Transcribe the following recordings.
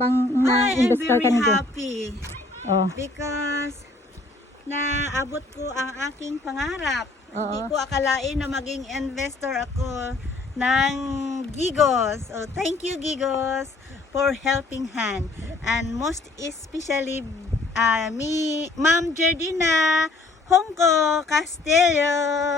bang I am na-investor ka happy Oh. because naabot ko ang aking pangarap. Oo. Hindi ko akalain na maging investor ako ng Gigos. Oh, thank you Gigos for helping hand. And most especially uh, me, Ma'am Jardina Hongko Castillo.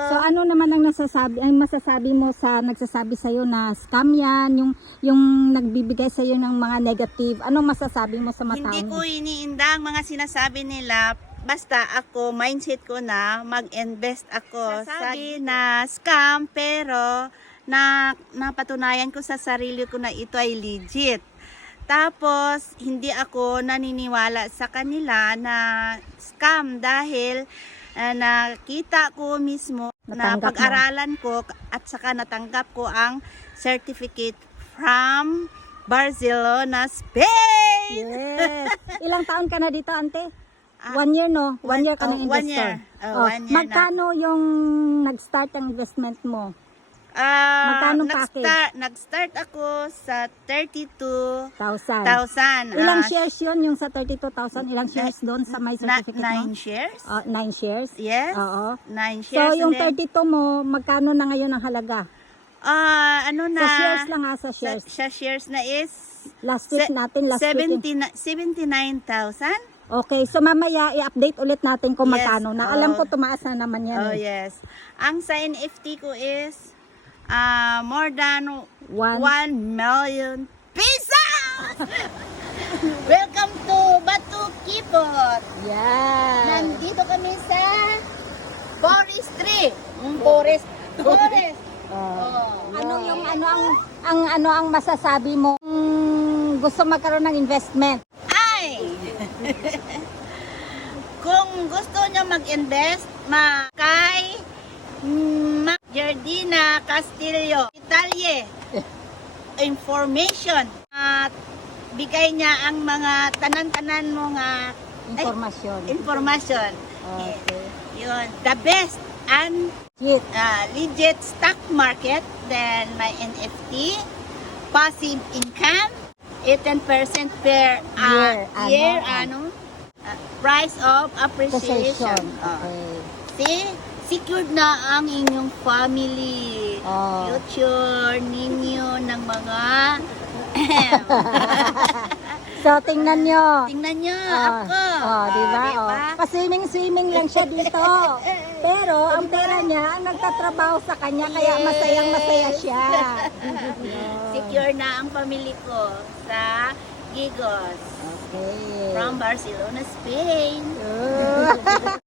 So ano naman ang nasasabi, ang masasabi mo sa nagsasabi sa na scam yan, yung yung nagbibigay sa ng mga negative. Anong masasabi mo sa mga Hindi tao? ko iniinda ang mga sinasabi nila. Basta ako, mindset ko na mag-invest ako. Sabi na scam, pero na, napatunayan ko sa sarili ko na ito ay legit. Tapos, hindi ako naniniwala sa kanila na scam dahil ah, nakita ko mismo na Natanggap mo. pag-aralan ko at saka natanggap ko ang certificate from Barcelona, Spain! Yes. Ilang taon ka na dito, ante? Ah, one year, no? One, one- year ka oh, ng one investor. year. Oh, one year na. magkano yung nag-start ang investment mo? Ah, Magkano nag-start, nag-start ako sa 32,000. 1,000. Ilang Ah, shares yun yung sa 32,000? Ilang shares doon sa na, certificate nine mo? shares? Ah, nine shares? Yes. Oo. Nine So, shares. yung and then, 32 mo, magkano na ngayon ang halaga? ah, ano na? Sa shares lang ha, sa Sa, shares. sa shares na is Last week natin, last week. 70 na- 79,000. Okay, so mamaya i-update ulit natin kung Yes, magkano na. oo. Alam ko tumaas na naman yan. Oh, eh. yes. Ang sa NFT ko is ah more than One. 1 million pesos! Welcome to Batu Kipot! Yan. Nandito kami sa forestry. Mm, forest. Forest. Oh. Ano yung ano ang ang ano ang masasabi mo mm, gusto magkaroon ng investment? Ay! Kung gusto nyo mag-invest, ma kay Ma Jardina Castillo, Italye, information. At bigay niya ang mga tanan-tanan mo nga ay, Informasyon. information. Okay. Yun, the best and Shit. uh, legit stock market, then my NFT, passive income, 18% per uh, Year, ano, year, ah. ano, uh, price of appreciation. Oh. Okay. See, secured na ang inyong family, Oh. future ninyo ng mga So tingnan nyo. tingnan nyo Ah, ako. Oh, di ba? Ah, Oh. Pa-swimming-swimming lang siya dito. Pero ang pera niya ang nagtatrabaho sa kanya kaya Yes. masayang masaya siya. Secure na ang family ko sa Gigos Okay. from Barcelona, Spain. Oh.